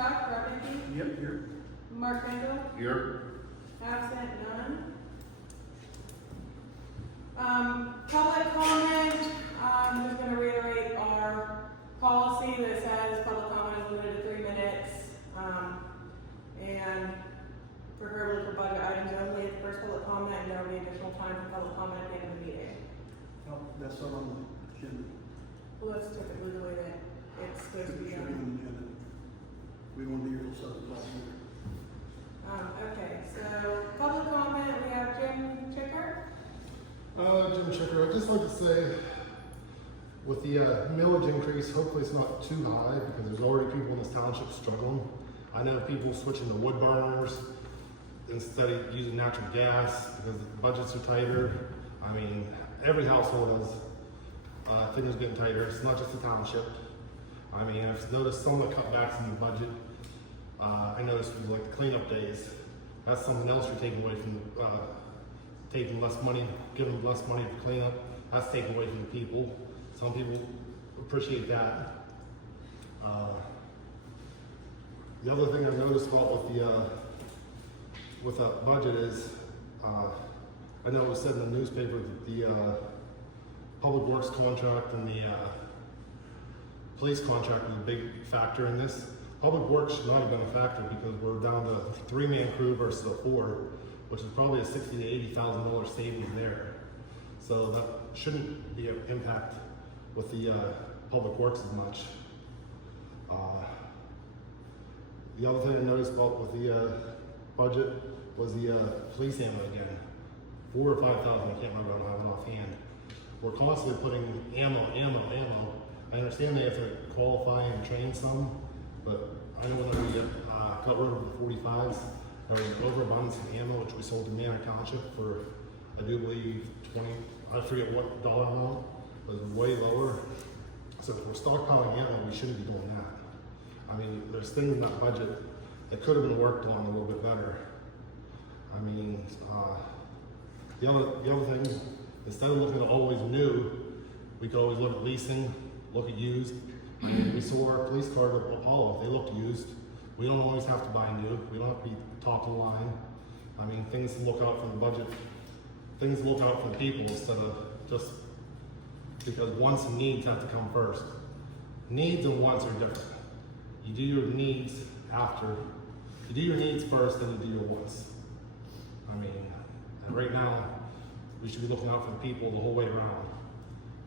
Chuck Robinson, Yep, here. Mark Randall, Here. absent, none. Public comment, I'm just gonna reiterate our policy that says public comment is limited to 3 minutes. And preferably for budget items only at the first public comment, and there will be additional time for public comment at the end of the meeting. Oh, that's not on the agenda. Well, that's typically the way that it's supposed to be Should be done. on the agenda. We don't want to be here till 7 o'clock either. Okay, so public comment, we have Jim Chicker. Jim Chicker, I'd just like to say, with the millage increase, hopefully it's not too high because there's already people in this township struggling. I know people switching to wood burners instead of using natural gas because the budgets are tighter. I mean, every household has things getting tighter. It's not just the township. I mean, I've noticed some of the cutbacks in the budget. I noticed with like the cleanup days, that's something else you're taking away from the, taking less money, giving them less money for cleanup. That's taken away from the people. Some people appreciate that. The other thing I've noticed about with the budget is, I know it was said in the newspaper that the public works contract and the police contract was a big factor in this. Public works should not have been a factor because we're down to a 3-man crew versus a 4, which is probably a $60,000 to $80,000 savings there. So that shouldn't be an impact with the public works as much. The other thing I noticed about with the budget was the police ammo again. 4,000 or 5,000, I can't remember, I don't have it offhand. We're constantly putting ammo. I understand they have to qualify and train some, but I know when we got rid of the 45s, there was an overabundance of ammo, which we sold to Manor Township for, I do believe, 20, I forget what dollar amount, but it was way lower. So if we're stockpiling ammo, we shouldn't be doing that. I mean, there's things in that budget that could have been worked on a little bit better. I mean, the other thing, instead of looking at always new, we could always look at leasing, look at used. I mean, we sold our police car to Apollo, they looked used. We don't always have to buy new, we don't have to be top of the line. I mean, things to look out for the budget, things to look out for the people instead of just, because wants and needs have to come first. Needs and wants are different. You do your needs after, you do your needs first, then you do your wants. I mean, and right now, we should be looking out for the people the whole way around.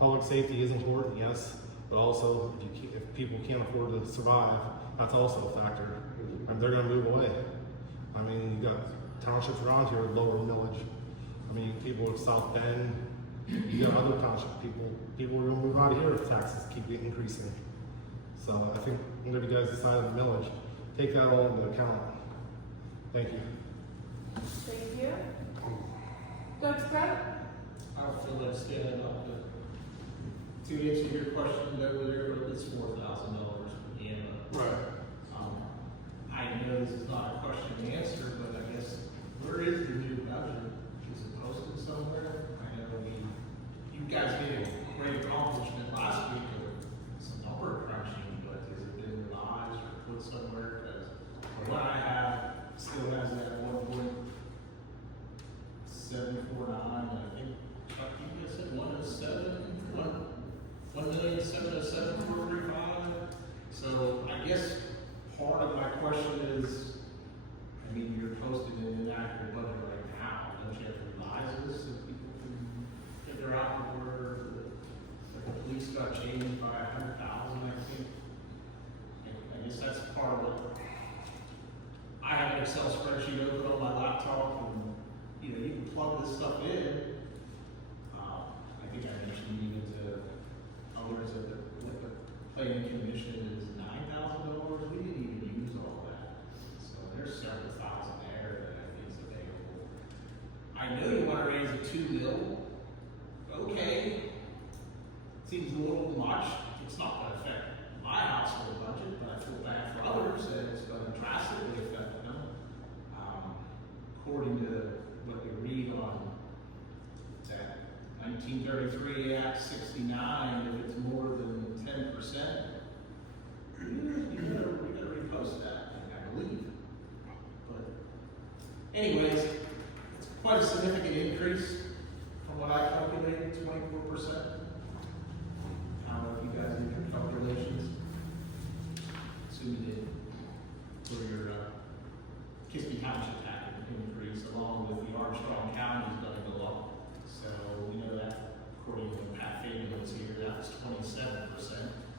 Public safety is important, yes, but also if people can't afford to survive, that's also a factor. And they're gonna move away. I mean, you got townships around here with lower millage. I mean, people of South Bend, you got other township people are gonna move out of here if taxes keep increasing. So I think whenever you guys decide on the millage, take that all into account. Thank you. Thank you. Doug Scrub? I don't feel like standing up to answer your question over there, but it's $4,000 for the ammo. Right. I know this is not a question to answer, but I guess, where is the new budget? Is it posted somewhere? I know you guys made a great accomplishment last week of some number crunching, but has it been revised or put somewhere? Because what I have still has that 1.749, I think, Chuck, you guys said 1,707,435. So I guess part of my question is, I mean, you're posting an inaccurate budget right now. Don't you have to revise this so people can figure out where the police got changed by 100,000, I think? And I guess that's part of it. I have an Excel spreadsheet open on my laptop, and you know, you can plug this stuff in. I think I mentioned even to others that the planning commission is $9,000. We didn't even use all that. So there's several thousand there that I think is available. I know you want to raise it $2 million. Okay. Seems a little much. It's not going to affect my household budget, but I feel bad for others that it's going to drastically affect them. According to what we read on that 1933 Act 69, if it's more than 10%, you gotta repost that. Anyways, it's quite a significant increase from what I calculated, 24%. I don't know if you guys did your calculations. Assuming it for your Kiski Township tax increase, along with the Armstrong County is gonna go up. So we know that according to Pat Fagan was here, that was 27%,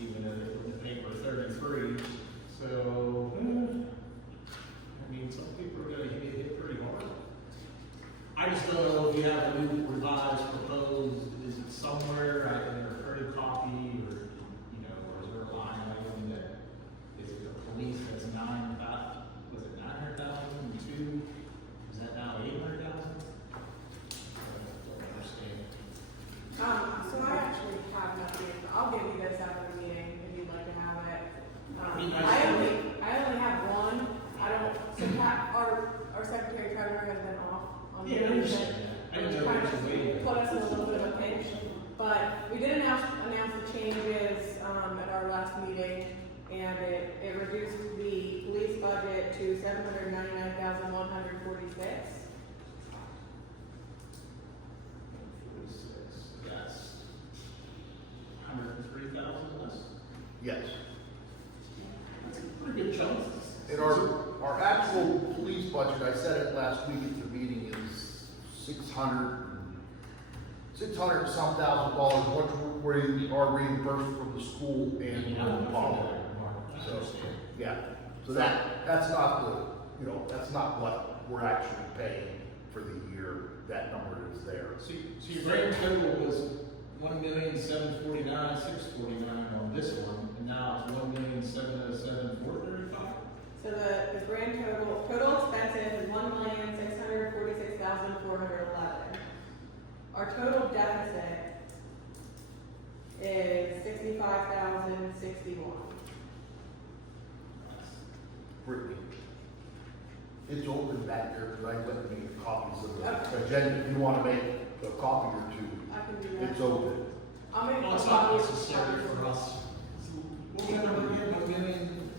even though they put in the paper 33. So, I mean, some people are gonna get hit pretty hard. I just don't know if you have a new revised proposed, is it somewhere, in a printed copy, or, you know, or is there a line item that, is it the police that's 9,000, was it 900,000, two, is that now 800,000? I don't understand. So I actually have an update. I'll give you this after the meeting if you'd like to have it. Be nice I to only have one. I don't, so Pat, our secretary treasurer has been off on Yeah, I vacation, understand that. I which didn't know kind what you of waited. put us in a little bit of a pinch. But we did announce the changes, at our last meeting, and it reduced the police budget to $799,146. 46, that's 103,000 less. Yes. That's a pretty good chunk. And our actual police budget, I said it last week at the meeting, is $600 and some $1,000, which we are reimbursed from the school and from the public. So, yeah, so that's not the, that's not what we're actually paying for the year. That number is there. So your grand total was 1,749,649 on this one, and now it's 1,707,435. So the grand total expenses is $1,646,411. Our total deficit is $65,061. Brittany, it's open back there, because I went and made copies of Okay. the agenda. If you want to make a copy or two, I can do that. it's open. I'll make Well, a it's not copy. necessary for us. What was that number again,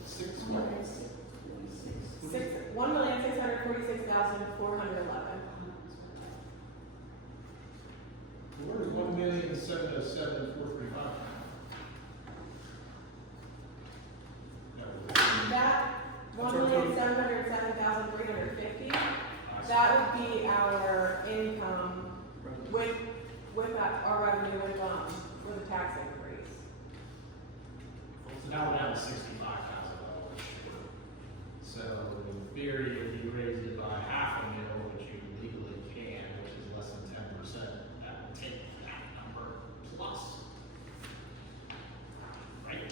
1,600,000? $1,646,411. Where's 1,707,435? That $1,707,350, that would be our income with our revenue with the tax increase. So now we're down to $65,000 short. So in theory, if you raised it by $500,000, which you legally can, which is less than 10%, that would take that number plus. Right?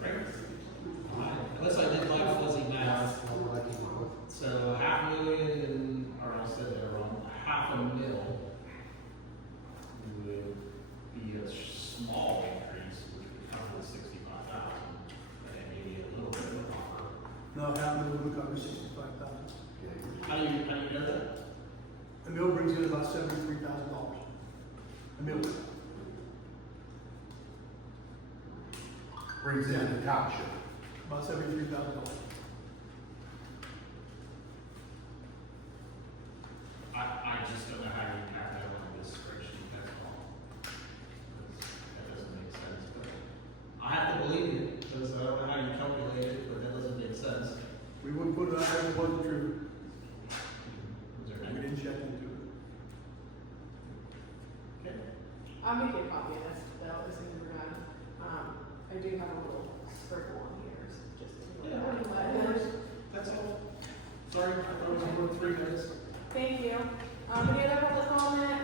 Right. Unless I did my fuzzy math. So $500,000, or I said that wrong, $500,000 would be a small increase, which would cover the 65,000, and maybe a little bit of a buffer. No, half a million would cover 65,000. How do you know that? A mill brings in about $73,000. A mill. Brings in the township. About $73,000. I just don't know how you have that on this spreadsheet, that's all. That doesn't make sense, but I have to believe you, because I don't know how you calculate it, but that doesn't make sense. We wouldn't put it out there if it wasn't true. Was there We any? didn't check into it. Okay. I'll make you a copy of this, though, as soon as we're done. I do have a little scribble on here, just to. Yeah, that's all. Sorry, I thought it was more than 3 minutes. Thank you. Any other public comment?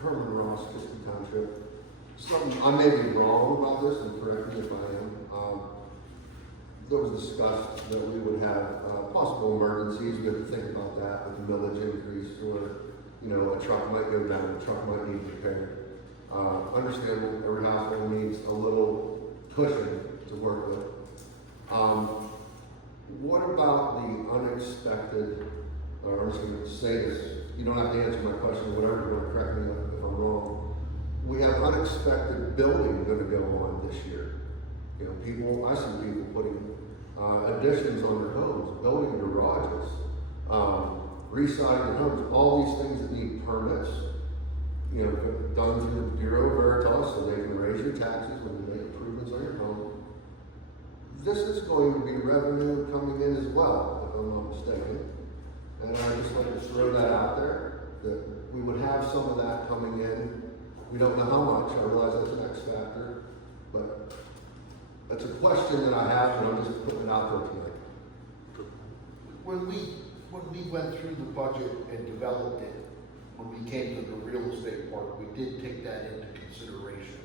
Herman Ross, Kiski Township. Something, I may be wrong about this, and correct me if I am. There was discussed that we would have possible emergencies. We have to think about that with the millage increase, or, a truck might go down, a truck might need repaired. Understandable, every household needs a little cushion to work with. What about the unexpected, or I'm just going to say this, you don't have to answer my question, whatever, you want to correct me if I'm wrong. we have unexpected building gonna go on this year. You know, I see people putting, additions on their homes, building garages, re-siding homes, all these things that need permits, you know, done through the Bureau Veritas so they can raise your taxes when you make improvements on your home. This is going to be revenue coming in as well, if I'm not mistaken. And I just like to throw that out there, that we would have some of that coming in. We don't know how much, I realize that's an X factor, but that's a question that I have, and I'm just putting it out there tonight. When we went through the budget and developed it, when we came to the real estate part, we did take that into consideration.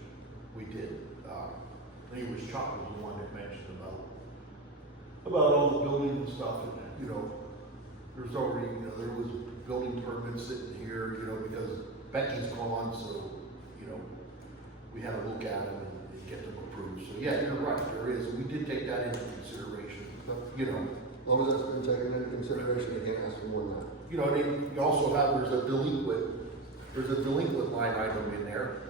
We did. I think it was Chuck was the one that mentioned about all the building and stuff, and, you know, there's already, you know, there was building permits sitting here, you know, because Becky's gone, so, you know, we had to look at them and get them approved. So, yeah, you're right, there is. We did take that into consideration, but, you know. As long as that's been taken into consideration, you can't ask for more than that. You know, and you also have, there's a delinquent line item in there,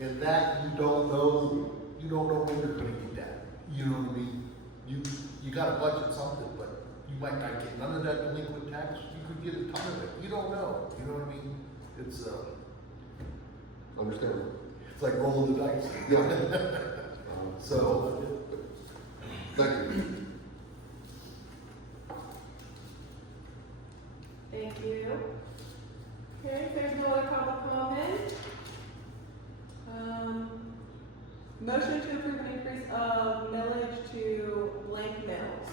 and that you don't know when you're gonna get that. You know what I mean? You gotta budget something, but you might not get none of that delinquent tax, you could get a ton of it, you don't know, you know what I mean? It's, Understand? it's like rolling the dice. Yeah. So, Thank you. Thank you. Okay, if there's no other public comment. Motion to approve an increase of millage to blank mills.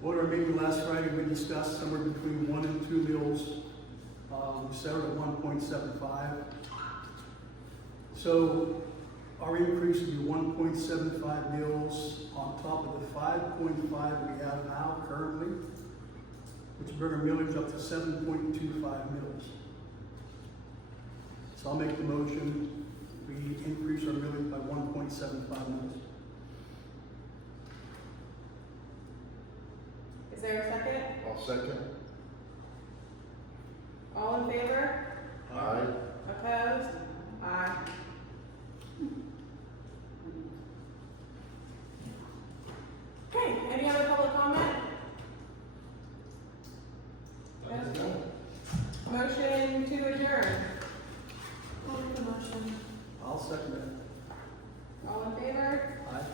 Well, at our meeting last Friday, we discussed somewhere between 1 and 2 mills, settled at 1.75. So our increase would be 1.75 mills on top of the 5.5 we have now currently, which bring our millage up to 7.25 mills. So I'll make the motion, we increase our millage by 1.75 mills. Is there a second? I'll second. All in favor? Aye. Opposed? Aye. Okay, any other public comment? Motion to adjourn. I'll second that. All in favor? Aye.